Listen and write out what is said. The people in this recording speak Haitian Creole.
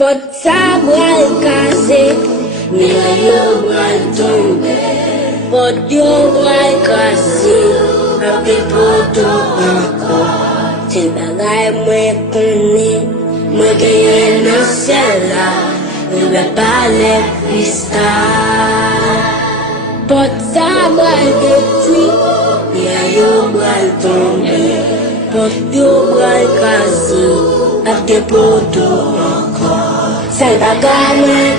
Pot sa bral kase, miya yo bral tombe. Pot yo bral kase, api poto anko. Sen bagay mwen konen, mwen genyen nan sel la, mwen be pale pista. Pot sa bral detwi, miya yo bral tombe. Pot yo bral kase, api poto anko. Sen bagay mwen